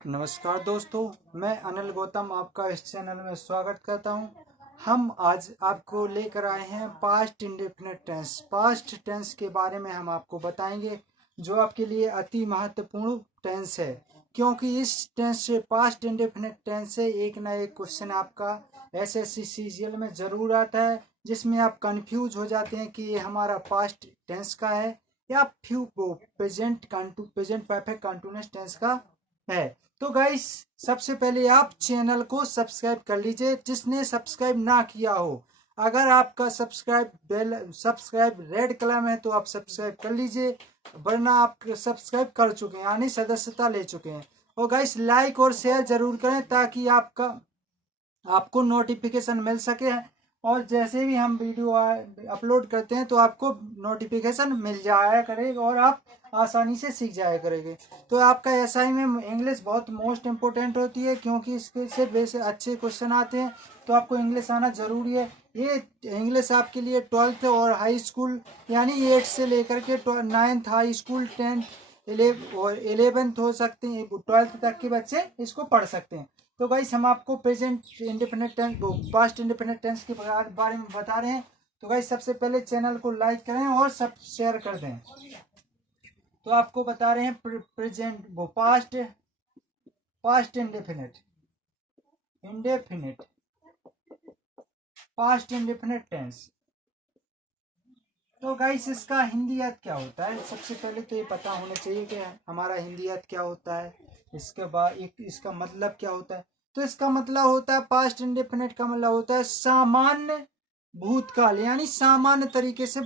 नमस्कार दोस्तों, मैं अनिल गौतम आपका इस चैनल में स्वागत करता हूं। हम आज आपको लेकर आए हैं past indefinite tense. Past tense के बारे में हम आपको बताएंगे, जो आपके लिए अति महत्वपूर्ण टेंस है, क्योंकि इस टेंस से, पास्ट इंडेफिनिट टेंस से एक ना एक क्वेश्चन आपका एसएससी सीजीएल में जरूर आता है, जिसमें आप कंफ्यूज हो जाते हैं कि ये हमारा पास्ट टेंस का है या प्रेजेंट परफेक्ट कंटिन्यूअस टेंस का है। तो गाइस, सबसे पहले आप चैनल को सब्सक्राइब कर लीजिए, जिसने सब्सक्राइब ना किया हो। अगर आपका सब्सक्राइब रेड कलर में है तो आप सब्सक्राइब कर लीजिए, वरना आप सब्सक्राइब कर चुके हैं यानी सदस्यता ले चुके हैं। और गाइस, लाइक और शेयर जरूर करें ताकि आपको नोटिफिकेशन मिल सके, और जैसे भी हम वीडियो अपलोड करते हैं तो आपको नोटिफिकेशन मिल जाया करेगा और आप आसानी से सीख जाया करेंगे। तो आपका एसआई में इंग्लिश बहुत मोस्ट इम्पोर्टेंट होती है, क्योंकि इसके से बेस अच्छे क्वेश्चन आते हैं, तो आपको इंग्लिश आना जरूरी है। ये इंग्लिश आपके लिए 12th और हाई स्कूल यानी 8 से लेकर के 9th high school, 10th 11th हो सकते हैं, 12th तक के बच्चे इसको पढ़ सकते हैं। तो गाइस, हम आपको present independent tense, past independent tense के बारे में बता रहे हैं। तो गाइस, सबसे पहले चैनल को लाइक करें और सब शेयर कर दें। तो आपको बता रहे हैं present past indefinite past indefinite tense. तो गाइस, इसका हिंदी अर्थ क्या होता है? सबसे पहले तो ये पता होना चाहिए कि हमारा हिंदी अर्थ क्या होता है। इसके बाद इसका मतलब क्या होता है? तो इसका मतलब होता है, पास्ट इंडेफिनिट का मतलब होता है सामान्य भूतकाल, यानी सामान्य तरीके से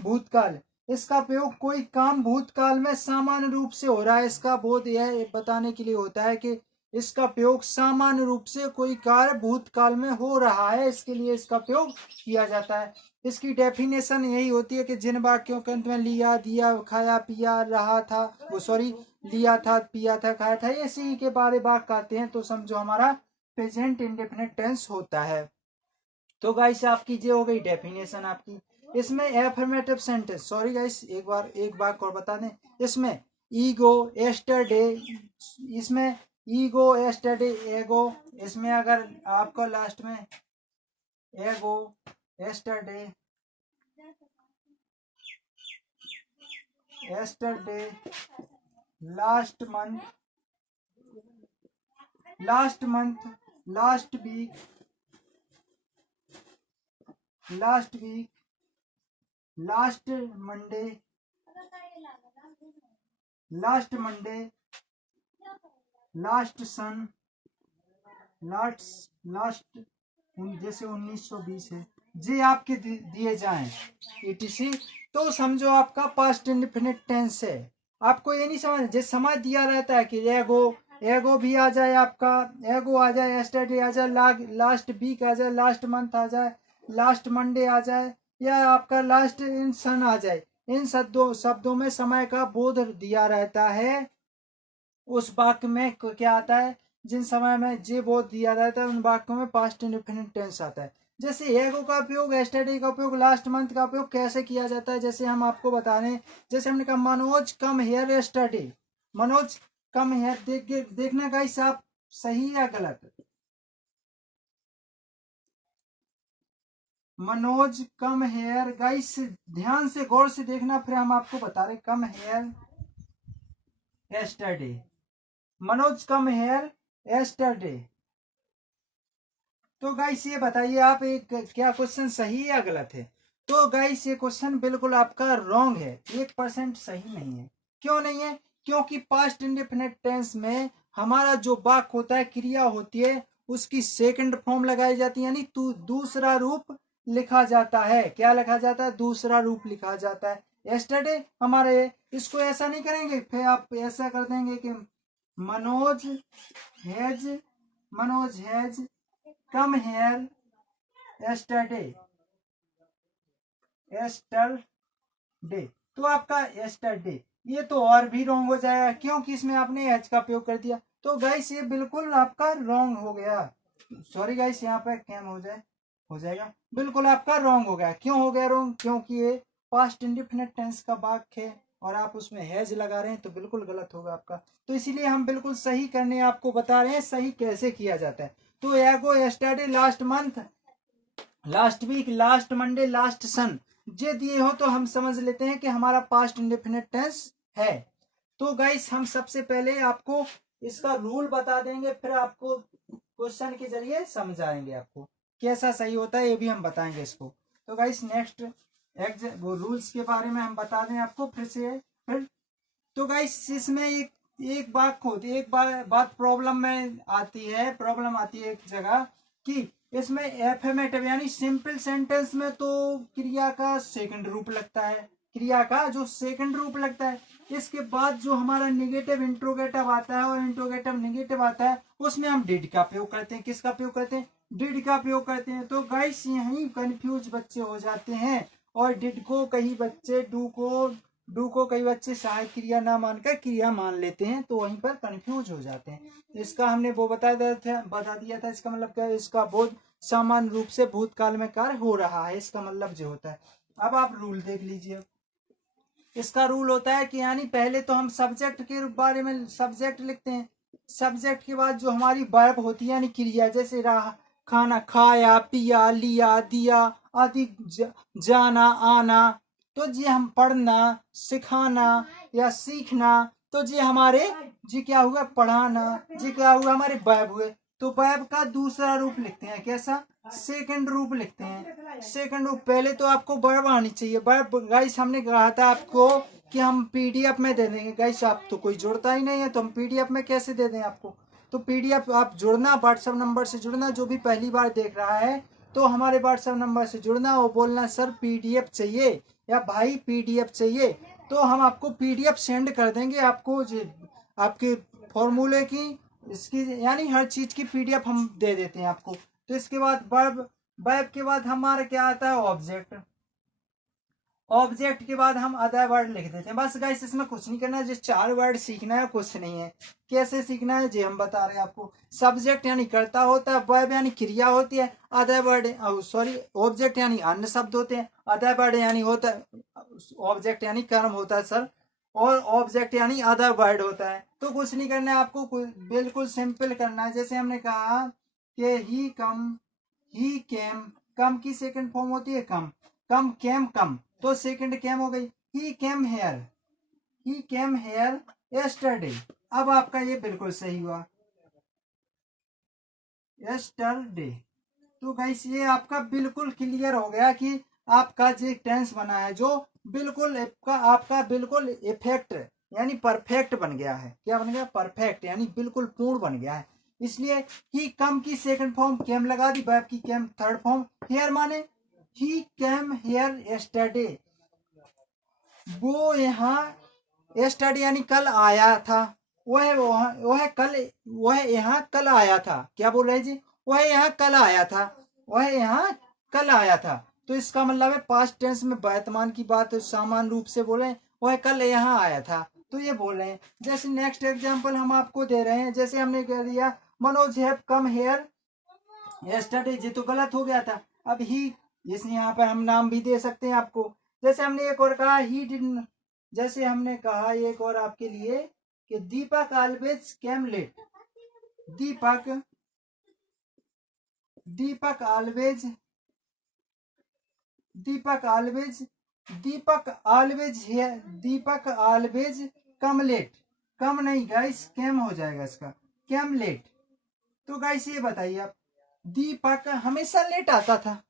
भूतकाल। इसका प्रयोग कोई काम भूतकाल में सामान्य रूप से हो रहा है, इसका बोध यह बताने के लिए होता है कि इसका प्रयोग सामान्य रूप से कोई कार्य भूतकाल में हो रहा है, इसके लिए इसका प्रयोग किया जाता है। इसकी डेफिनेशन यही होती है कि जिन वाक्यों के अंत में लिया, दिया, खाया, पिया, रहा था, लिया था, पिया था, खाया था, इसी के बारे वाक्य आते हैं, तो समझो हमारा प्रेजेंट इंडेफिनिट टेंस होता है। तो गाइस, आपकी ये हो गई डेफिनेशन आपकी। इसमें एफर्मेटिव सेंटेंस, सॉरी गाइस, एक बार और बता दें। इसमें ईगो, एस्टरडे, इसमें ईगो, एस्टरडे, एगो, इसमें अगर आपका लास्ट में ago, yesterday, last month, last week, last Monday, last सन, लास्ट जैसे 1920 है, जे आपके दिए जाएं etc, तो समझो आपका पास्ट इंडेफिनिट टेंस है। आपको ये नहीं समझ, जैसे समय दिया रहता है कि एगो भी आ जाए, आपका एगो आ जाए, एस्टरडे आ जाए, लास्ट वीक आ जाए, लास्ट मंथ आ जाए, लास्ट मंडे आ जाए, या आपका लास्ट इन सन आ जाए। इन शब्दों में समय का बोध दिया रहता है। उस वाक्य में क्या आता है? जिन समय में जे बोध दिया रहता है, उन वाक्यों में पास्ट इंडेफिनिट टेंस आता है। जैसे एगो का उपयोग, एस्टरडे का उपयोग, लास्ट मंथ का उपयोग कैसे किया जाता है, जैसे हम आपको बता रहे हैं। जैसे हमने कहा, Manoj come here yesterday, Manoj come here, देखना गाइस आप सही या गलत। मनोज कम हेयर, गाइस ध्यान से गौर से देखना, फिर हम आपको बता रहे come here yesterday, Manoj come here yesterday. तो गाइस, ये बताइए आप, एक क्या क्वेश्चन सही है या गलत है? तो गाइस, ये क्वेश्चन बिल्कुल आपका रॉन्ग है, 1% सही नहीं है। क्यों नहीं है? क्योंकि पास्ट इंडेफिनिट टेंस में हमारा जो वाक्य होता है, क्रिया होती है, उसकी सेकंड फॉर्म लगाई जाती है, यानी दूसरा रूप लिखा जाता है। क्या लिखा जाता है? दूसरा रूप लिखा जाता है। यस्टरडे हमारे, इसको ऐसा नहीं करेंगे, फिर आप ऐसा कर देंगे कि Manoj has come here yesterday, तो आपका एस्टरडे, ये तो और भी रॉन्ग हो जाएगा, क्योंकि इसमें आपने एच का प्रयोग कर दिया। तो गाइस, ये बिल्कुल आपका रॉन्ग हो गया। सॉरी गाइस, यहाँ पे कैम हो जाए, हो जाएगा। बिल्कुल आपका रॉन्ग हो गया। क्यों हो गया रॉन्ग? क्योंकि ये पास्ट इंडेफिनिट टेंस का वाक्य है और आप उसमें हैज लगा रहे हैं, तो बिल्कुल गलत होगा आपका। तो इसीलिए हम बिल्कुल सही करने आपको बता रहे हैं, सही कैसे किया जाता है। तो ago yesterday, last month, last week, last Monday, last सन, ये दिए हो तो हम समझ लेते हैं कि हमारा पास्ट इंडेफिनिट टेंस है। तो गाइस हम सबसे पहले आपको इसका रूल बता देंगे, फिर आपको क्वेश्चन के जरिए समझाएंगे आपको कैसा सही होता है, ये भी हम बताएंगे इसको। तो गाइस नेक्स्ट वो रूल्स के बारे में हम बता दें आपको फिर से। फिर तो गाइस इसमें एक बात होती है, एक बात प्रॉब्लम में आती है, प्रॉब्लम आती है एक जगह कि इसमें एफर्मेटिव यानी सिंपल सेंटेंस में तो क्रिया का सेकंड रूप लगता है, क्रिया का जो सेकंड रूप लगता है। इसके बाद जो हमारा निगेटिव इंट्रोगेटिव आता है और इंट्रोगेटिव निगेटिव आता है, उसमें हम डिड का प्रयोग करते हैं। किसका प्रयोग करते हैं? डिड का प्रयोग करते हैं। तो गाइस यही कंफ्यूज बच्चे हो जाते हैं और डिड को कई बच्चे डू को कई बच्चे सहायक क्रिया ना मानकर क्रिया मान लेते हैं, तो वहीं पर कंफ्यूज हो जाते हैं। इसका हमने वो बता दिया था। इसका मतलब क्या है? इसका बोध सामान्य रूप से भूतकाल में कार्य हो रहा है, इसका मतलब जो होता है। अब आप रूल देख लीजिए। इसका रूल होता है कि यानी पहले तो हम सब्जेक्ट के बारे में सब्जेक्ट लिखते हैं। सब्जेक्ट के बाद जो हमारी वर्ब होती है यानी क्रिया, जैसे रहा, खाना खाया, पिया, लिया, दिया आदि, जाना, आना, तो जी हम पढ़ना, सिखाना या सीखना, तो जी हमारे जी क्या हुआ? पढ़ाना। जी क्या हुआ? हमारे वर्ब हुए। तो वर्ब का दूसरा रूप लिखते हैं। कैसा? सेकंड रूप लिखते हैं। सेकंड रूप पहले तो आपको वर्ब आनी चाहिए। वर्ब गाइस हमने कहा था आपको कि हम पीडीएफ में दे देंगे। गाइस आप तो कोई जुड़ता ही नहीं है, तो हम पीडीएफ में कैसे दे दें आपको? तो पीडीएफ आप जुड़ना, व्हाट्सएप नंबर से जुड़ना। जो भी पहली बार देख रहा है तो हमारे व्हाट्सएप नंबर से जुड़ना और बोलना सर पीडीएफ चाहिए या भाई पीडीएफ चाहिए, तो हम आपको पीडीएफ सेंड कर देंगे। आपको आपके फॉर्मूले की, इसकी यानी हर चीज की पीडीएफ हम दे देते हैं आपको। तो इसके बाद वर्ब, वर्ब के बाद हमारा क्या आता है? ऑब्जेक्ट। ऑब्जेक्ट के बाद हम अदर वर्ड लिख देते हैं। बस गाइस इसमें कुछ नहीं करना है, जो 4 वर्ड सीखना है, कुछ नहीं है। कैसे सीखना है जी हम बता रहे हैं आपको। सब्जेक्ट यानी कर्ता होता है, वर्ब यानी क्रिया होती है, अदर वर्ड सॉरी ऑब्जेक्ट यानी अन्य शब्द होते हैं, अदर वर्ड यानी होता है, ऑब्जेक्ट यानी कर्म होता है सर, और ऑब्जेक्ट यानी अदर वर्ड होता है। तो कुछ नहीं करना है आपको, बिल्कुल सिंपल करना है। जैसे हमने कहा कि ही कम, ही केम, कम की सेकंड फॉर्म होती है कम, कम केम कम, तो सेकंड केम हो गई। He came here, he came here yesterday. अब आपका ये बिल्कुल सही हुआ, यस्टरडे। तो गाइस ये आपका बिल्कुल क्लियर हो गया कि आपका जो टेंस बना है जो बिल्कुल आपका बिल्कुल इफेक्ट यानी परफेक्ट बन गया है। क्या बन गया? परफेक्ट यानी बिल्कुल पूर्ण बन गया है। इसलिए ही कम की सेकंड फॉर्म केम लगा दी, वर्ब की केम थर्ड फॉर्म, हेयर माने ही केम हेयर यस्टरडे, वो यहाँ, यस्टरडे यानी कल आया था, वह कल, वह यहाँ कल आया था। क्या बोल रहे जी? वह यहाँ कल आया था, वह यहाँ कल आया था। तो इसका मतलब है पास्ट टेंस में वर्तमान की बात सामान्य रूप से बोले, वह कल यहाँ आया था, तो ये बोल रहे हैं। जैसे नेक्स्ट एग्जांपल हम आपको दे रहे हैं, जैसे हमने कह दिया Manoj have come here yesterday, ये तो गलत हो गया था। अब ही, इस यहाँ पर हम नाम भी दे सकते हैं आपको। जैसे हमने एक और कहा ही डिड, जैसे हमने कहा एक और आपके लिए कि दीपक ऑलवेज केम लेट, दीपक, दीपक ऑलवेज, दीपक ऑलवेज, दीपक ऑलवेज है, दीपक ऑलवेज कम लेट, कम नहीं गाइस केम हो जाएगा इसका, केम लेट। तो गाइस ये बताइए आप, दीपक हमेशा लेट आता था,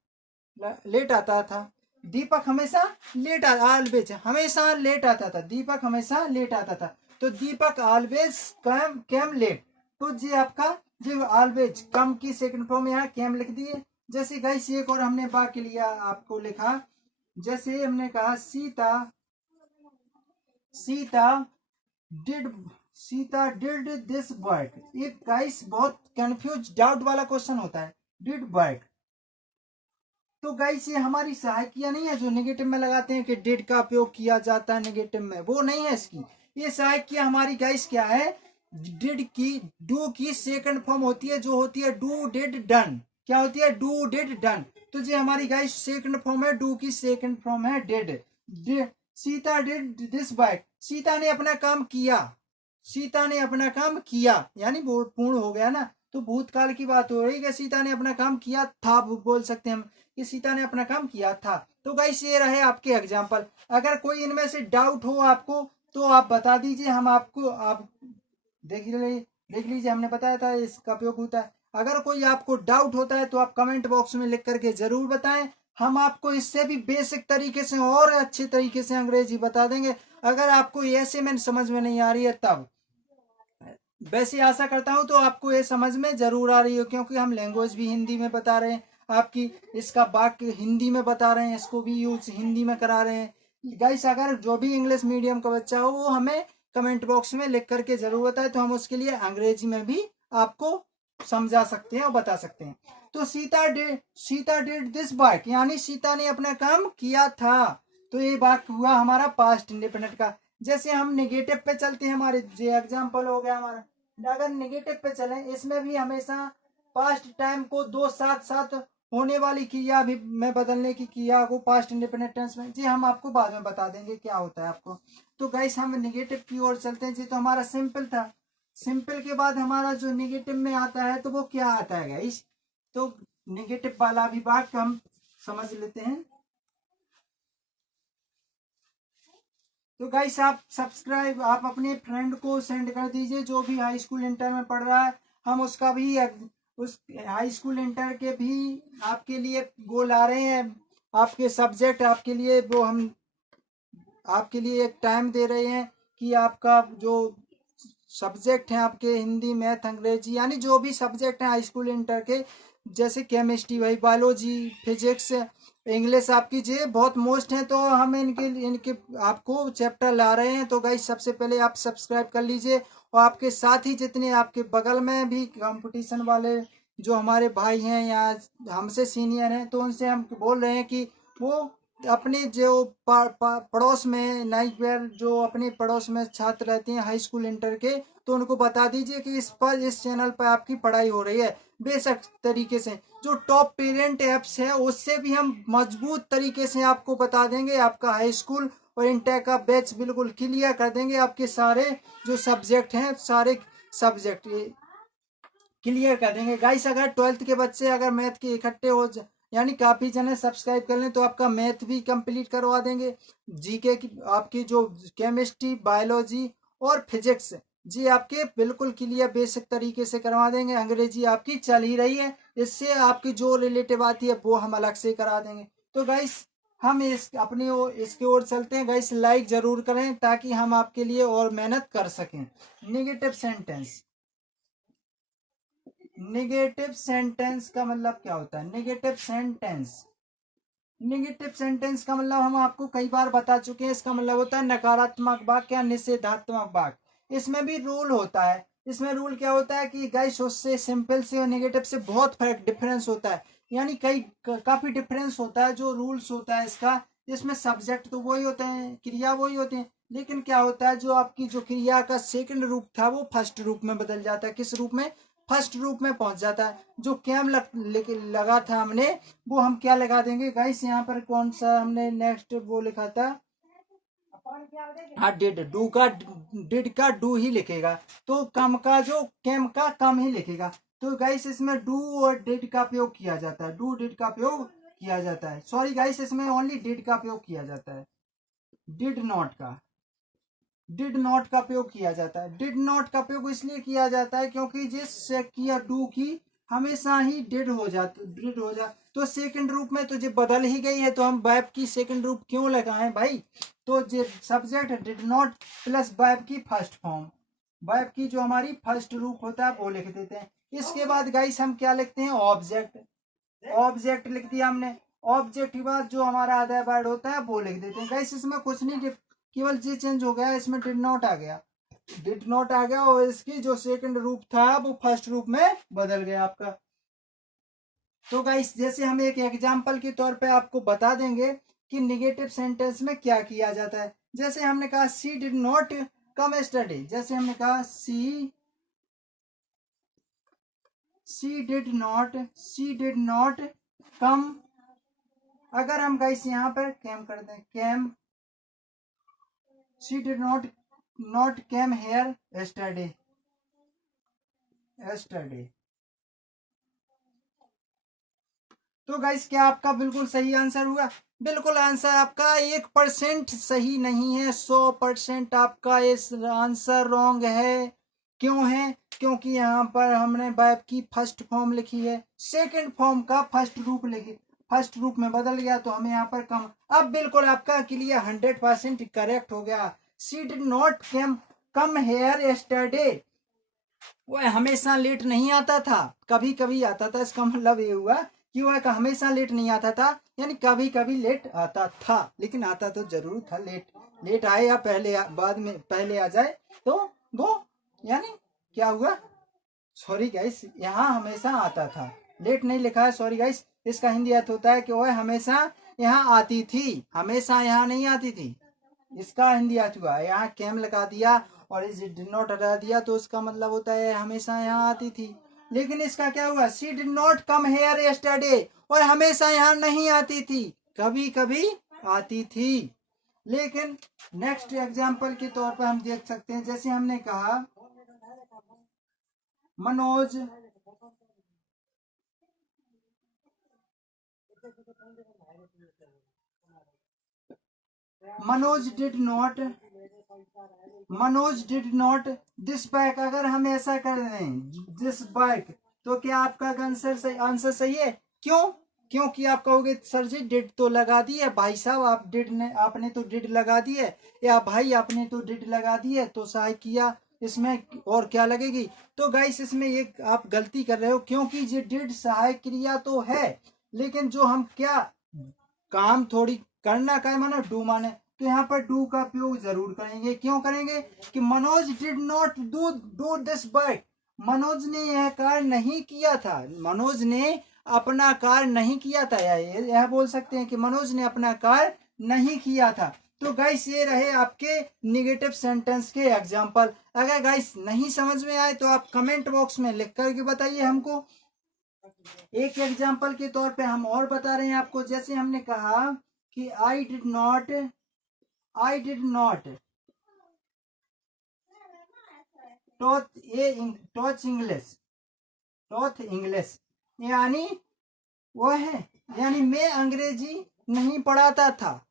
लेट आता था, दीपक हमेशा लेट ऑलवेज हमेशा लेट आता था, दीपक हमेशा लेट आता था। तो दीपक ऑलवेज कम केम लेट, तो जी आपका जो ऑलवेज कम की सेकंड फॉर्म यहाँ केम लिख दिए। जैसे गाइस एक और हमने वाक्य लिया आपको लिखा, जैसे हमने कहा Sita, Sita did, Sita did this work. ये गाइस बहुत कंफ्यूज डाउट वाला क्वेश्चन होता है, डिड वर्क। तो गाइस ये हमारी सहायकिया नहीं है जो नेगेटिव में लगाते हैं कि डिड का उपयोग किया जाता है नेगेटिव में, वो नहीं है इसकी। ये सहायकिया हमारी गाइस क्या है? डिड की, डू की सेकंड फॉर्म होती है जो होती है डू डिड डन, क्या होती है, डू डिड डन। तो ये हमारी गाइस सेकंड फॉर्म है, डू की सेकंड फॉर्म है did. Sita did this bike, Sita ने अपना काम किया, सीता ने अपना काम किया यानी वो पूर्ण हो गया ना, तो भूतकाल की बात हो रही है कि सीता ने अपना काम किया था, बोल सकते हैं हम कि सीता ने अपना काम किया था। तो गाइस ये रहे आपके एग्जाम्पल। अगर कोई इनमें से डाउट हो आपको तो आप बता दीजिए, हम आपको आप देख लीजिए हमने बताया था इसका उपयोग होता है। अगर कोई आपको डाउट होता है तो आप कमेंट बॉक्स में लिख करके जरूर बताएं, हम आपको इससे भी बेसिक तरीके से और अच्छे तरीके से अंग्रेजी बता देंगे, अगर आपको ऐसे में समझ में नहीं आ रही है तब। वैसे आशा करता हूं तो आपको ये समझ में जरूर आ रही हो, क्योंकि हम लैंग्वेज भी हिंदी में बता रहे हैं आपकी, इसका वाक्य हिंदी में बता रहे हैं, इसको भी यूज हिंदी में करा रहे हैं। गाइस अगर जो भी इंग्लिश मीडियम का बच्चा हो वो हमें कमेंट बॉक्स में लिख करके जरूर बताए, तो हम उसके लिए अंग्रेजी में भी आपको समझा सकते हैं और बता सकते हैं। तो सीता डिड दिस बाइक यानी सीता ने अपना काम किया था। तो ये वाक्य हुआ हमारा पास्ट इंडेफिनिट का। जैसे हम नेगेटिव पे चलते हैं, हमारे जो एग्जाम्पल हो गया हमारा, अगर नेगेटिव पे चले इसमें भी हमेशा पास्ट टाइम को दो साथ साथ होने वाली क्रिया भी में बदलने की क्रिया को पास्ट इंडेफिनिट टेंस में, जी हम आपको बाद में बता देंगे क्या होता है आपको। तो गाइस हम नेगेटिव की ओर चलते हैं जी। तो हमारा सिंपल था, सिंपल के बाद हमारा जो नेगेटिव में आता है तो वो क्या आता है गाइस, तो नेगेटिव वाला विभाग हम समझ लेते हैं। तो गाइस आप सब्सक्राइब आप अपने फ्रेंड को सेंड कर दीजिए जो भी हाई स्कूल इंटर में पढ़ रहा है, हम उसका भी उस हाई स्कूल इंटर के भी आपके लिए वो ला रहे हैं, आपके सब्जेक्ट आपके लिए वो हम आपके लिए एक टाइम दे रहे हैं कि आपका जो सब्जेक्ट हैं आपके हिंदी मैथ अंग्रेजी यानी जो भी सब्जेक्ट हैं हाई स्कूल इंटर के, जैसे केमिस्ट्री भाई बायोलॉजी फिजिक्स इंग्लिश आपकी जे बहुत मोस्ट हैं, तो हम इनके इनके आपको चैप्टर ला रहे हैं। तो गाइस सबसे पहले आप सब्सक्राइब कर लीजिए, और आपके साथ ही जितने आपके बगल में भी कंपटीशन वाले जो हमारे भाई हैं या हमसे सीनियर हैं तो उनसे हम बोल रहे हैं कि वो अपने जो पड़ोस में नाइक वेयर जो अपने पड़ोस में छात्र रहते हैं हाई स्कूल इंटर के, तो उनको बता दीजिए कि इस चैनल पर आपकी पढ़ाई हो रही है बेशक तरीके से। जो टॉप पेरेंट ऐप्स है उससे भी हम मजबूत तरीके से आपको बता देंगे, आपका हाई स्कूल और इंटर का बैच बिल्कुल क्लियर कर देंगे, आपके सारे जो सब्जेक्ट हैं सारे सब्जेक्ट क्लियर कर देंगे। गाइस अगर 12th के बच्चे अगर मैथ के इकट्ठे हो यानी काफी जने सब्सक्राइब कर लें तो आपका मैथ भी कंप्लीट करवा देंगे, जीके की आपकी जो केमिस्ट्री बायोलॉजी और फिजिक्स जी आपके बिल्कुल क्लियर बेसिक तरीके से करवा देंगे। अंग्रेजी आपकी चल ही रही है, इससे आपकी जो रिलेटिव आती है वो हम अलग से करा देंगे। तो गाइस हम इसकी ओर चलते हैं। गाइस लाइक जरूर करें ताकि हम आपके लिए और मेहनत कर सकें। नेगेटिव सेंटेंस, नेगेटिव सेंटेंस का मतलब क्या होता है, नेगेटिव सेंटेंस, नेगेटिव सेंटेंस का मतलब हम आपको कई बार बता चुके हैं, इसका मतलब होता है नकारात्मक वाक्य या निषेधात्मक वाक्य। इसमें भी रूल होता है, इसमें रूल क्या होता है कि गाइस उससे सिंपल से और नेगेटिव से बहुत फर्क डिफरेंस होता है, यानी काफी डिफरेंस होता है जो रूल्स होता है इसका। इसमें सब्जेक्ट तो वही होते हैं, क्रिया वही होती है, लेकिन क्या होता है जो आपकी जो क्रिया का सेकंड रूप था वो फर्स्ट रूप में बदल जाता है। किस रूप में, फर्स्ट रूप में पहुंच जाता है। जो कैम लगा था हमने वो हम क्या लगा देंगे गाइस, यहाँ पर कौन सा हमने नेक्स्ट वो लिखा था, हाँ डिड, डिड का डू ही लिखेगा, तो कम का जो कैम का कम ही लिखेगा। तो गाइस इसमें डू और डिड का प्रयोग किया जाता है, डू डिड का प्रयोग किया जाता है, सॉरी गाइस इसमें ओनली डिड का प्रयोग किया जाता है, डिड नॉट का, डिड नॉट का प्रयोग किया जाता है। डिड नॉट का प्रयोग इसलिए किया जाता है क्योंकि जिस की या डू की हमेशा ही डिड हो जा तो सेकंड रूप में तो जो बदल ही गई है, तो हम वर्ब की सेकंड रूप क्यों लगाएं भाई। तो जो subject did not plus verb की फर्स्ट फॉर्म, वर्ब की जो हमारी फर्स्ट रूप होता है वो लिख देते हैं। इसके बाद गाइस हम क्या लिखते हैं, ऑब्जेक्ट, ऑब्जेक्ट लिख दिया हमने। ऑब्जेक्ट के बाद जो हमारा आधा वर्ड होता है वो लिख देते हैं। गाइस इसमें कुछ नहीं, केवल जी चेंज हो गया, इसमें डिड नॉट आ गया, डिड नॉट आ गया और इसकी जो सेकंड रूप था वो फर्स्ट रूप में बदल गया आपका। तो गाइस जैसे हम एक एग्जांपल के तौर पे आपको बता देंगे कि निगेटिव सेंटेंस में क्या किया जाता है। जैसे हमने कहा she did not come study, जैसे हमने कहा she she did not come. अगर हम गाइस यहाँ पर कैम कर दें, came, she did not came here yesterday, तो गाइस क्या आपका बिल्कुल सही आंसर हुआ? बिल्कुल आंसर आपका 1% सही नहीं है, 100% आपका इस आंसर रॉन्ग है। क्यों है? क्योंकि यहाँ पर हमने वर्ब की फर्स्ट फॉर्म लिखी है, सेकंड फॉर्म का फर्स्ट रूप में बदल गया, तो हमें यहाँ पर कम। अब बिल्कुल आपका क्लियर 100% करेक्ट हो गया। She did not come here yesterday, वह हमेशा लेट नहीं आता था, कभी कभी आता था। इसका मतलब ये हुआ कि वह हमेशा लेट नहीं आता था, यानी कभी कभी लेट आता था, लेकिन आता तो जरूर था। लेट आए या बाद में पहले आ जाए तो वो, यानी क्या हुआ, सॉरी गाइस, यहाँ हमेशा आता था, लेट नहीं लिखा है, सॉरी गाइस। इसका हिंदी अर्थ होता है कि वह हमेशा यहाँ आती थी, हमेशा यहाँ नहीं आती थी। इसका हिंदी अर्थ हुआ, यहाँ कैम लगा दिया और इस डिड नॉट हटा दिया, तो उसका मतलब होता है हमेशा यहाँ आती थी। लेकिन इसका क्या हुआ, she did not come here yesterday, और हमेशा यहाँ नहीं आती थी, कभी कभी आती थी। लेकिन नेक्स्ट एग्जाम्पल के तौर पर हम देख सकते हैं, जैसे हमने कहा Manoj did not this bike. अगर हम ऐसा कर दें दिस बाइक, तो क्या आपका आंसर सही है? क्यों? क्योंकि आप कहोगे सर जी डिड तो लगा दी है, भाई साहब आपने तो डिड लगा दी है, या भाई आपने तो डिड लगा दी है, तो सहायक किया इसमें और क्या लगेगी? तो गाइस इसमें एक आप गलती कर रहे हो, क्योंकि ये डिड सहायक क्रिया तो है, लेकिन जो हम क्या काम थोड़ी करना का है, मानो डू माने, तो यहाँ पर डू का उपयोग जरूर करेंगे। क्यों करेंगे? कि Manoj did not do this bike, Manoj ने यह कार्य नहीं किया था, मनोज ने अपना कार्य नहीं किया था, यह बोल सकते हैं कि मनोज ने अपना कार्य नहीं किया था। तो गाइस ये रहे आपके निगेटिव सेंटेंस के एग्जाम्पल। अगर गाइस नहीं समझ में आए तो आप कमेंट बॉक्स में लिख करके बताइए हमको। एक एग्जाम्पल के तौर पे हम और बता रहे हैं आपको, जैसे हमने कहा कि आई डिड नॉट टॉच इंग्लिश, यानी वो है, यानी मैं अंग्रेजी नहीं पढ़ाता था,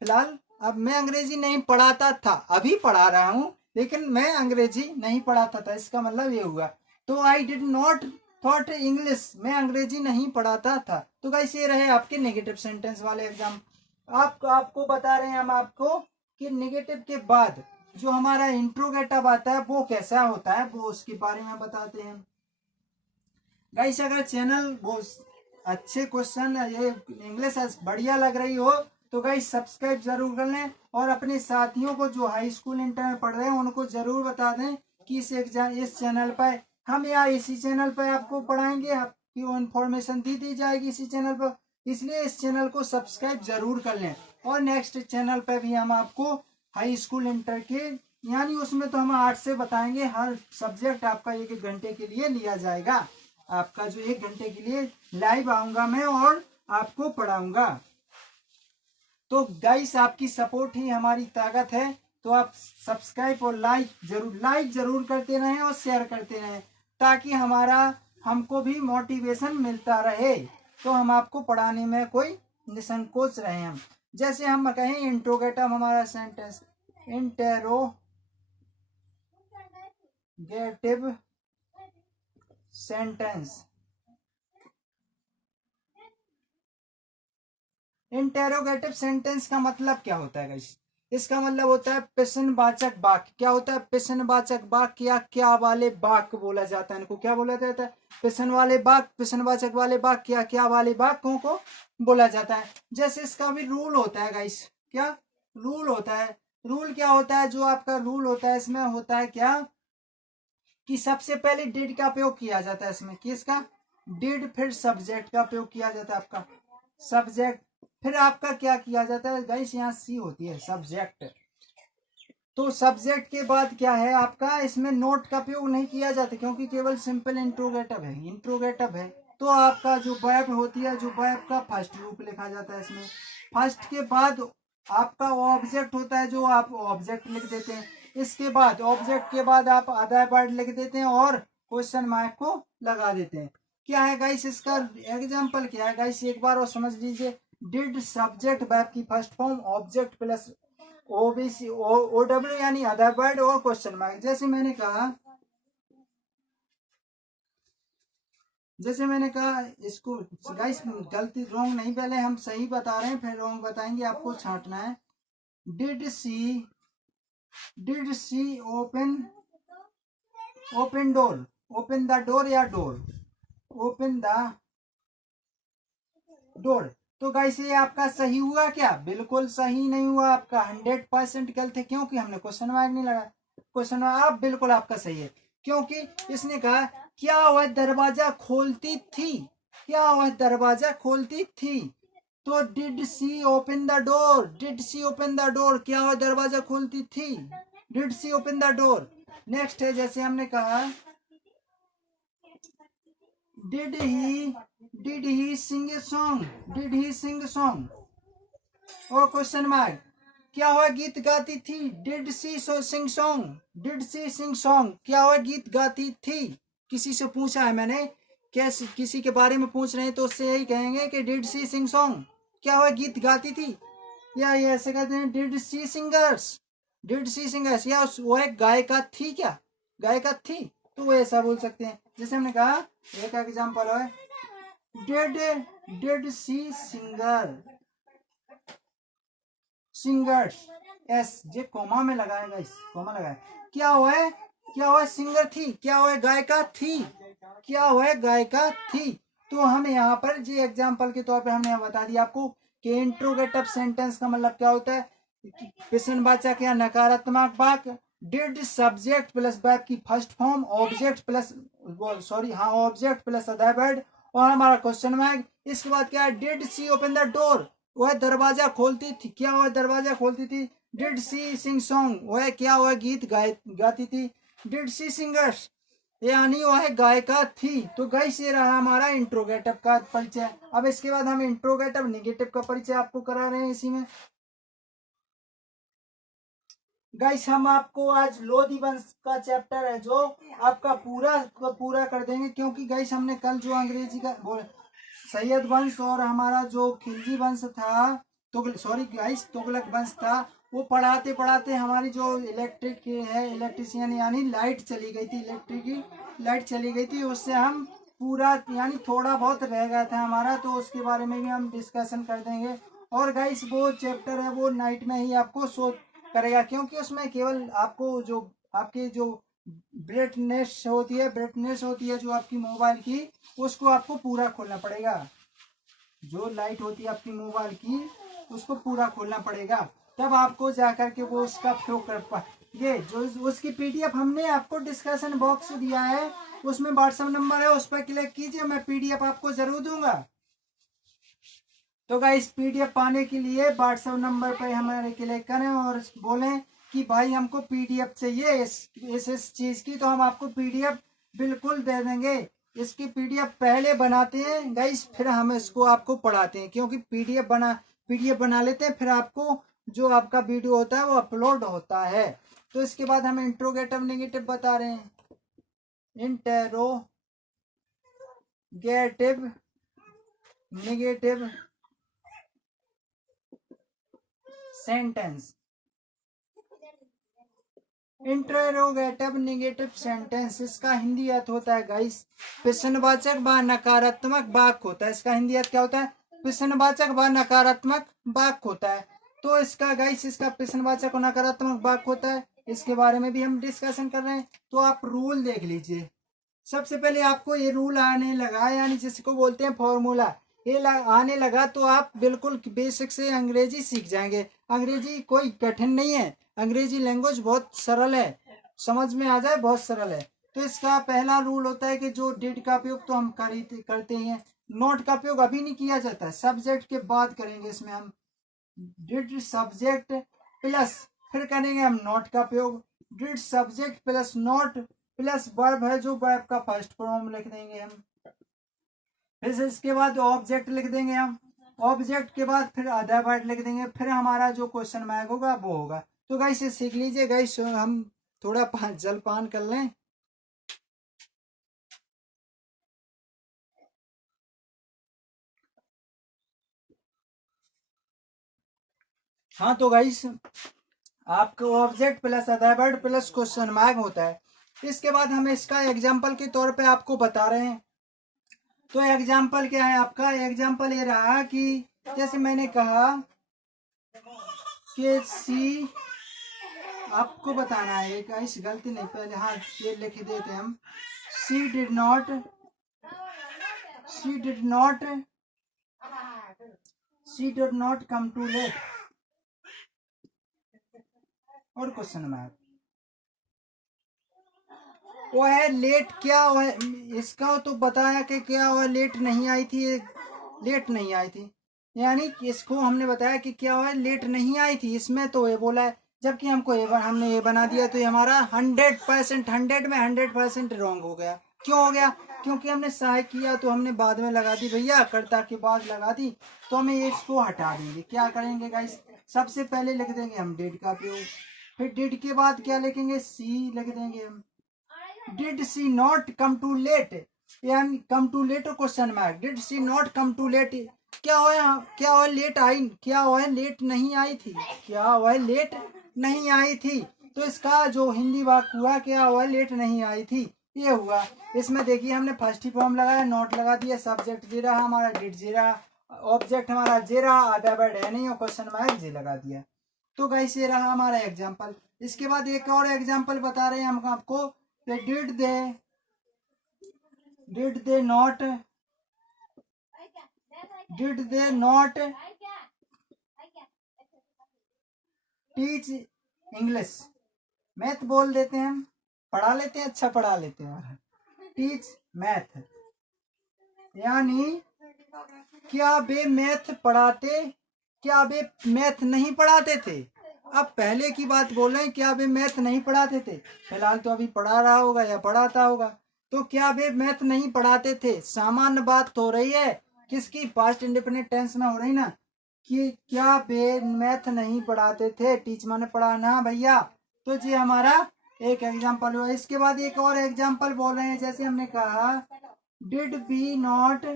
फिलहाल अब मैं अंग्रेजी नहीं पढ़ाता था, अभी पढ़ा रहा हूं, लेकिन मैं अंग्रेजी नहीं पढ़ाता था, इसका मतलब ये हुआ। तो I did not thought English, मैं अंग्रेजी नहीं पढ़ाता था। तो गाइस ये रहे आपके नेगेटिव सेंटेंस वाले एग्जाम। आपको बता रहे हैं हम आपको कि नेगेटिव के बाद जो हमारा इंट्रोगेटिव आता है वो कैसा होता है, वो उसके बारे में बताते हैं। गाइस अगर चैनल वो अच्छे क्वेश्चन, ये इंग्लिश बढ़िया लग रही हो, तो गाइस सब्सक्राइब जरूर कर लें, और अपने साथियों को जो हाई स्कूल इंटर में पढ़ रहे हैं उनको जरूर बता दें कि इस चैनल पर हम, या इसी चैनल पर आपको पढ़ाएंगे, आपकी इन्फॉर्मेशन दी जाएगी इसी चैनल पर, इसलिए इस चैनल को सब्सक्राइब जरूर कर लें। और नेक्स्ट चैनल पर भी हम आपको हाई स्कूल इंटर के, यानी उसमें तो हम 8 से बताएंगे, हर सब्जेक्ट आपका 1-1 घंटे के लिए लिया जाएगा, आपका जो 1 घंटे के लिए लाइव आऊंगा मैं और आपको पढ़ाऊंगा। तो गाइस आपकी सपोर्ट ही हमारी ताकत है, तो आप सब्सक्राइब और लाइक जरूर करते रहें और शेयर करते रहें, ताकि हमको भी मोटिवेशन मिलता रहे, तो हम आपको पढ़ाने में कोई निसंकोच रहे। हम जैसे हम कहें इंट्रोगेटिव, हमारा sentence interrogative sentence, interrogative sentence का मतलब क्या होता है गाइस? इसका मतलब होता है प्रश्नवाचक वाक्य। क्या होता है? प्रश्नवाचक वाक्य या क्या वाले वाक्य बोला जाता है, इनको क्या बोला जाता है? प्रश्नवाचक वाले वाक्य या क्या वाले वाक्यों को बोला जाता है। जैसे इसका भी रूल होता है गाइस, क्या रूल होता है? रूल क्या होता है? जो आपका रूल होता है इसमें होता है क्या कि सबसे पहले डिड का प्रयोग किया जाता है इसमें, किसका? डिड, फिर सब्जेक्ट का प्रयोग किया जाता है, आपका सब्जेक्ट, फिर आपका क्या किया जाता है गाइस, यहाँ सी होती है सब्जेक्ट। तो सब्जेक्ट के बाद क्या है आपका, इसमें नोट का उपयोग नहीं किया जाता क्योंकि केवल सिंपल इंट्रोगेटिव है। तो आपका जो वर्ब होती है, जो वर्ब का फर्स्ट रूप लिखा जाता है इसमें। फर्स्ट के बाद आपका ऑब्जेक्ट होता है, जो आप ऑब्जेक्ट लिख देते हैं। इसके बाद ऑब्जेक्ट के बाद आप अदर वर्ड लिख देते हैं और क्वेश्चन मार्क को लगा देते हैं। क्या है गाइस इसका एग्जाम्पल, क्या है गाइस एक बार और समझ लीजिए। डिड सब्जेक्ट वर्ब की first form object plus OBC O W यानी अदर वर्ड और क्वेश्चन मार्क। जैसे मैंने कहा इसको गाइस गलती रॉन्ग नहीं, पहले हम सही बता रहे हैं फिर रॉन्ग बताएंगे, आपको छांटना है। Did she open door, open the door या डोर, ओपन द डोर। तो गाइस ये आपका सही हुआ क्या, बिल्कुल सही नहीं हुआ, आपका 100% गलत है क्योंकि हमने क्वेश्चन मार्क नहीं लगा। क्वेश्चन मार्क आप बिल्कुल आपका सही है क्योंकि इसने कहा क्या वह दरवाजा खोलती थी, क्या वह दरवाजा खोलती थी। तो did she open the door, did she open the door, क्या वह दरवाजा खोलती थी, did she open the door. Next है जैसे हमने कहा did he sing a song, did he sing song और क्वेश्चन मार्क, क्या वह गीत गाती थी, did she sing song, did she sing song, क्या वह गीत गाती थी। किसी से पूछा है मैंने, कैसे किसी के बारे में पूछ रहे हैं तो उससे यही कहेंगे कि डिड सी सिंग सॉन्ग, क्या वह गीत गाती थी। या ये ऐसे कहते हैं did she singers, did she singers, या वह गायिका थी, क्या गायिका थी, तो वो ऐसा बोल सकते हैं। जैसे हमने कहा एक एग्जाम्पल है did did she singers S J comma में लगाएगा, इस कोमा लगाए, क्या वह सिंगर थी, क्या वह गायिका थी, क्या वह गायिका थी। तो हम यहाँ पर जी एग्जाम्पल के तौर पे हमने बता दिया आपको कि इंट्रोगेटिव सेंटेंस का मतलब क्या होता है, प्रश्नवाचक या नकारात्मक वाक्य। डिड सब्जेक्ट प्लस वर्ब की first form object plus object plus other word और हमारा क्वेश्चन मार्क। इसके बाद क्या है, did she open the door, वह दरवाजा खोलती थी, क्या वह दरवाजा खोलती थी। डिड सी सिंग सॉन्ग, वह क्या वह गीत गाती थी। डिड सी सिंगर्स, यानी वह गायिका थी। तो गाइस ये रहा हमारा इंट्रोगेटिव का परिचय। अब इसके बाद हम इंट्रोगेटिव नेगेटिव का परिचय आपको करा रहे हैं इसी में। गाइस हम आपको आज लोधी वंश का चैप्टर है जो आपका पूरा कर देंगे क्योंकि गाइस हमने कल जो अंग्रेजी का सैयद वंश और हमारा जो खिलजी वंश था, तुगलक वंश था, वो पढ़ाते पढ़ाते हमारी जो इलेक्ट्रिशियन यानी लाइट चली गई थी, इलेक्ट्रिक की लाइट चली गई थी, उससे हम पूरा यानी थोड़ा बहुत रह गया था हमारा, तो उसके बारे में भी हम डिस्कशन कर देंगे। और गाइस वो चैप्टर है वो नाइट में ही आपको शो करेगा क्योंकि उसमें केवल आपको जो आपकी जो ब्राइटनेस होती है जो आपकी मोबाइल की, उसको आपको पूरा खोलना पड़ेगा। जो लाइट होती है आपकी मोबाइल की उसको पूरा खोलना पड़ेगा, तब आपको जाकर के वो उसका प्रयोग कर पा। ये जो उसकी पीडीएफ हमने आपको डिस्कशन बॉक्स दिया है, उसमें व्हाट्सएप नंबर है, उस पर क्लिक कीजिए, मैं पीडीएफ आपको जरूर दूंगा। तो गाइस पीडीएफ पाने के लिए व्हाट्सएप नंबर पर हमारे क्लिक करें और बोलें कि भाई हमको पीडीएफ चाहिए इस चीज की, तो हम आपको पीडीएफ बिल्कुल दे देंगे। इसकी पीडीएफ पहले बनाते हैं गाइस, फिर हम इसको आपको पढ़ाते हैं क्योंकि पीडीएफ बना लेते हैं, फिर आपको जो आपका वीडियो होता है वो अपलोड होता है। तो इसके बाद हम इंट्रोगेटिव नेगेटिव बता रहे हैं। Interrogative negative sentence, interrogative negative sentence, इसका हिंदी अर्थ होता है गाइस प्रश्नवाचक व नकारात्मक वाक्य होता है। इसका हिंदी अर्थ क्या होता है, प्रश्नवाचक व नकारात्मक वाक्य होता है। तो इसका गाइस इसका प्रश्नवाचक और नकारात्मक वाक्य होता है, इसके बारे में भी हम डिस्कशन कर रहे हैं। तो आप रूल देख लीजिए। सबसे पहले आपको ये रूल आने लगा यानी जिसको बोलते हैं फॉर्मूला, ये आने लगा तो आप बिल्कुल बेसिक से अंग्रेजी सीख जाएंगे। अंग्रेजी कोई कठिन नहीं है, अंग्रेजी लैंग्वेज बहुत सरल है, समझ में आ जाए बहुत सरल है। तो इसका पहला रूल होता है कि जो डिड का उपयोग तो हम करते ही हैं, नॉट का उपयोग अभी नहीं किया जाता है, सब्जेक्ट के बाद करेंगे। इसमें हम डिड सब्जेक्ट प्लस फिर करेंगे हम नॉट का प्रयोग। Did subject plus not plus verb है, जो वर्ब का फर्स्ट फॉर्म लिख देंगे हम। फिर इसके बाद ऑब्जेक्ट लिख देंगे हम। ऑब्जेक्ट के बाद फिर अदर वर्ड लिख देंगे। फिर हमारा जो क्वेश्चन मार्क होगा वो होगा। तो गाइस ये सीख लीजिए गाइस, हम थोड़ा जलपान कर लें। हाँ तो गाइस आपको object plus other word plus question mark होता है। इसके बाद हम इसका एग्जाम्पल के तौर पे आपको बता रहे हैं। तो एग्जाम्पल क्या है आपका? एग्जाम्पल ये रहा कि जैसे मैंने कहा कि सी, आपको बताना है एक इस गलती नहीं, पहले हाँ ये लिख देते हम। She did not come to late, और क्वेश्चन मार्क। वो है लेट, क्या वो है इसका तो बताया कि क्या वो लेट नहीं आई थी, लेट नहीं आई थी, यानी इसको हमने बताया कि क्या हुआ लेट नहीं आई थी, इसमें तो ये बोला है। जबकि हमने ये बना दिया, तो ये हमारा 100%, 100 में 100% रॉन्ग हो गया। क्यों हो गया? क्योंकि हमने सहायक किया तो हमने बाद में लगा दी भैया, कर्ता के बाद लगा दी, तो हमें इसको हटा देंगे। क्या करेंगे गाइस? सबसे पहले लिख देंगे हम डिड का प्रयोग। फिर डिड के बाद क्या लिखेंगे? सी लिख देंगे हम। Did she not come to late, यानी कम टू लेट और question mark. Did she not come to late, क्या हुआ लेट आई, क्या हुआ लेट नहीं आई थी, क्या हुआ लेट नहीं आई थी। तो इसका जो हिंदी वाक्य हुआ क्या हुआ लेट नहीं आई थी, ये हुआ। इसमें देखिए हमने फर्स्ट ही फॉर्म लगाया, नॉट लगा दिया, सब्जेक्ट जे रहा हमारा, डिड जे रहा, ऑब्जेक्ट हमारा जे रहा, आधा वर्ड है नहीं और क्वेश्चन मार्क जे लगा दिया। तो गाइस ये रहा हमारा एग्जाम्पल। इसके बाद एक और एग्जाम्पल बता रहे हैं हम आपको। Did they not teach English, math बोल देते हैं हम, पढ़ा लेते हैं, अच्छा पढ़ा लेते हैं। टीच मैथ, यानी क्या वे मैथ पढ़ाते, क्या वे मैथ नहीं पढ़ाते थे। अब पहले की बात बोल रहे हैं, क्या वे मैथ नहीं पढ़ाते थे, फिलहाल तो अभी पढ़ा रहा होगा या पढ़ाता होगा। तो क्या वे मैथ नहीं पढ़ाते थे, सामान्य बात हो रही है, किसकी? पास्ट इंडेफिनिट टेंस में हो रही ना, कि क्या वे मैथ नहीं पढ़ाते थे, टीच माने पढ़ाना भैया। तो जी हमारा एक एग्जाम्पल हुआ। इसके बाद एक और एग्जाम्पल बोल रहे हैं, जैसे हमने कहा डिड बी नॉट,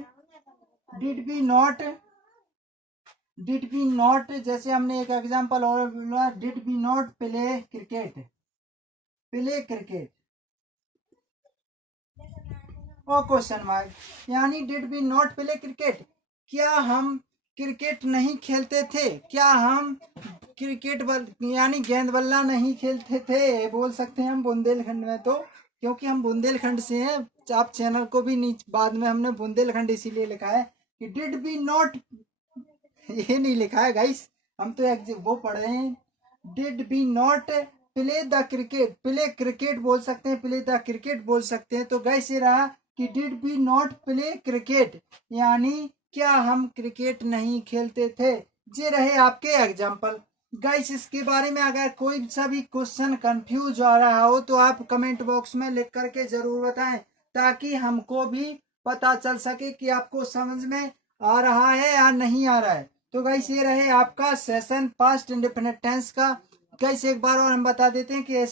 जैसे हमने एक एग्जाम्पल और बोला, did we not play cricket और क्वेश्चन मार्क, यानी did we not play cricket, क्या हम क्रिकेट नहीं खेलते थे, क्या हम क्रिकेट यानी गेंद बल्ला नहीं खेलते थे, बोल सकते हैं हम बुंदेलखंड में। तो क्योंकि हम बुंदेलखंड से हैं, आप चैनल को भी बाद में हमने बुंदेलखंड इसीलिए लिखा है कि डिड बी नॉट, ये नहीं लिखा है गाइस, हम तो वो पढ़ रहे हैं। Did we not play the cricket, play cricket बोल सकते हैं, प्ले द क्रिकेट बोल सकते हैं। तो गाइस ये रहा कि did we not play cricket, यानी क्या हम क्रिकेट नहीं खेलते थे। ये रहे आपके एग्जाम्पल। गाइस इसके बारे में अगर कोई सा भी क्वेश्चन कंफ्यूज आ रहा हो तो आप कमेंट बॉक्स में लिख करके जरूर बताएं, ताकि हमको भी पता चल सके कि आपको समझ में आ रहा है या नहीं आ रहा है। तो गाइस ये रहे आपका सेशन पास्ट इंडेफिनिट टेंस का। गाइस एक बार और हम बता देते हैं कि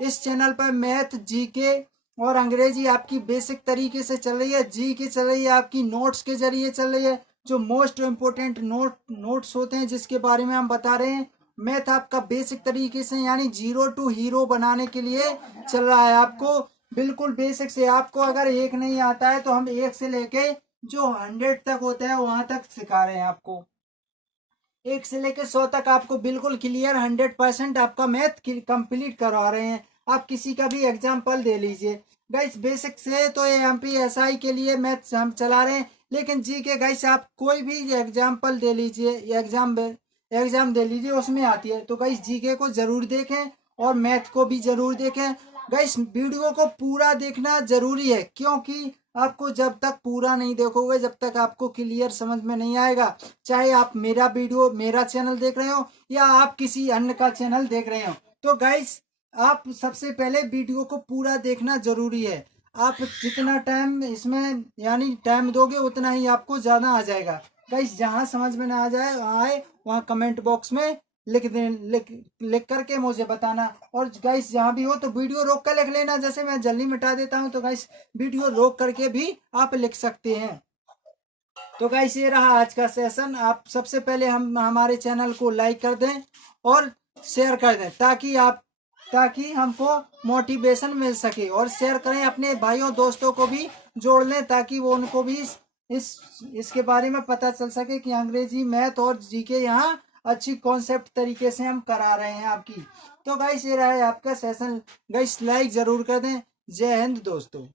इस चैनल पर मैथ, जीके और अंग्रेजी आपकी बेसिक तरीके से चल रही है। जीके चल रही है आपकी नोट्स के जरिए चल रही है, जो मोस्ट इम्पोर्टेंट नोट्स होते हैं जिसके बारे में हम बता रहे हैं। मैथ आपका बेसिक तरीके से यानी 0 टू हीरो बनाने के लिए चल रहा है, आपको बिल्कुल बेसिक से। आपको अगर एक नहीं आता है तो हम एक से लेके जो 100 तक होता है वहां तक सिखा रहे हैं आपको। 1 से लेकर 100 तक आपको बिल्कुल क्लियर 100% आपका मैथ कंप्लीट करवा रहे हैं। आप किसी का भी एग्जाम्पल दे लीजिए गाइस, बेसिक से तो MPSI के लिए मैथ हम चला रहे हैं, लेकिन जी के गाइस आप कोई भी एग्जाम्पल दे लीजिए, एग्जाम दे लीजिए, उसमें आती है। तो गाइस जीके को जरूर देखें और मैथ को भी जरूर देखें। गाइस वीडियो को पूरा देखना जरूरी है, क्योंकि आपको जब तक पूरा नहीं देखोगे, जब तक आपको क्लियर समझ में नहीं आएगा, चाहे आप मेरा चैनल देख रहे हो या आप किसी अन्य का चैनल देख रहे हो, तो गाइस आप सबसे पहले वीडियो को पूरा देखना जरूरी है। आप जितना टाइम इसमें यानी टाइम दोगे उतना ही आपको ज्यादा आ जाएगा। गाइस जहां समझ में ना आ जाए आए वहां कमेंट बॉक्स में लिख करके मुझे बताना। और गाइस जहां भी हो तो वीडियो रोक कर लिख लेना, जैसे मैं जल्दी मिटा देता हूं तो गाइस वीडियो रोक करके भी आप लिख सकते हैं। तो गाइस ये रहा आज का सेशन। आप सबसे पहले हम हमारे चैनल को लाइक कर दें और शेयर कर दें ताकि हमको मोटिवेशन मिल सके, और शेयर करें अपने भाइयों दोस्तों को भी जोड़ लें ताकि वो उनको भी इसके बारे में पता चल सके कि अंग्रेजी, मैथ और जीके यहाँ अच्छी कॉन्सेप्ट तरीके से हम करा रहे हैं आपकी। तो गाइस ये रहा है आपका सेशन। गाइस लाइक जरूर कर दें। जय हिंद दोस्तों।